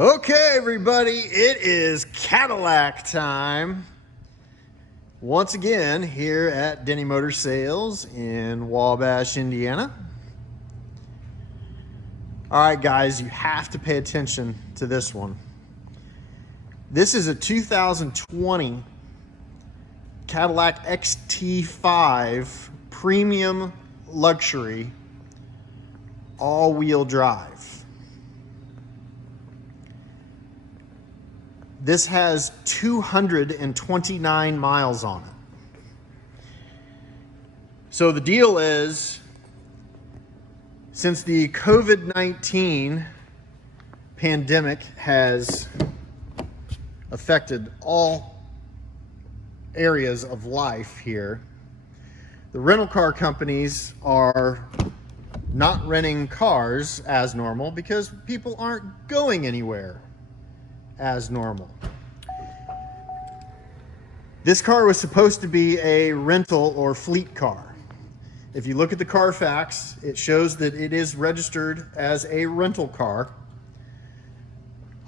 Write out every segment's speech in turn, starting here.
Okay, everybody, it is Cadillac time. Once again, here at Denney Motor Sales in Wabash, Indiana. All right, guys, you have to pay attention to this one. This is a 2020 Cadillac XT5 premium luxury all-wheel drive. This has 229 miles on it. So the deal is, since the COVID-19 pandemic has affected all areas of life here, the rental car companies are not renting cars as normal because people aren't going anywhere as normal. This car was supposed to be a rental or fleet car. If you look at the Carfax, it shows that it is registered as a rental car.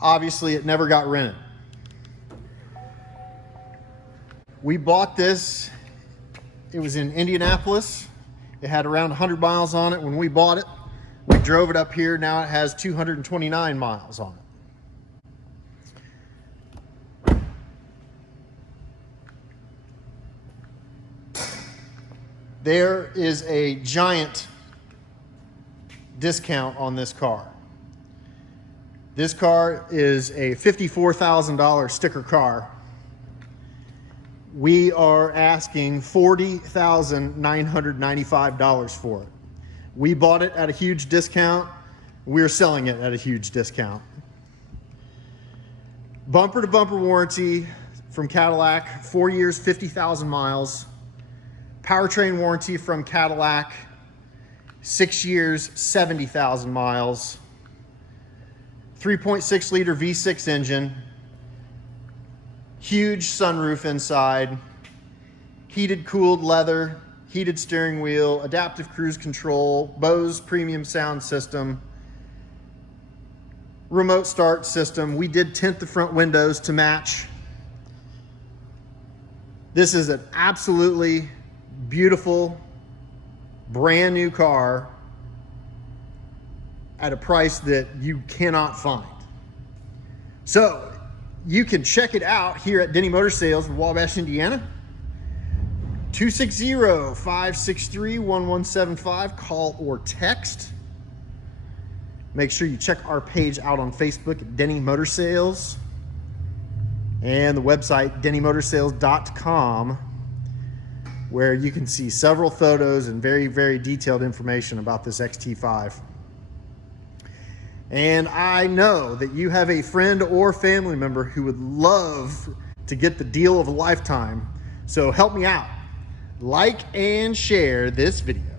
Obviously, it never got rented. We bought this, it was in Indianapolis. It had around 100 miles on it when we bought it. We drove it up here, now it has 229 miles on it. There is a giant discount on this car. This car is a $54,000 sticker car. We are asking $40,995 for it. We bought it at a huge discount. We're selling it at a huge discount. Bumper to bumper warranty from Cadillac, 4 years, 50,000 miles. Powertrain warranty from Cadillac, 6 years, 70,000 miles. 3.6 liter V6 engine. Huge sunroof inside. Heated cooled leather, heated steering wheel, adaptive cruise control, Bose premium sound system, remote start system. We did tint the front windows to match. This is an absolutely beautiful, brand new car at a price that you cannot find. So you can check it out here at Denney Motor Sales in Wabash, Indiana. 260-563-1175, call or text. Make sure you check our page out on Facebook at Denney Motor Sales and the website DenneyMotorsales.com, where you can see several photos and very, very detailed information about this XT5. And I know that you have a friend or family member who would love to get the deal of a lifetime. So help me out. Like and share this video.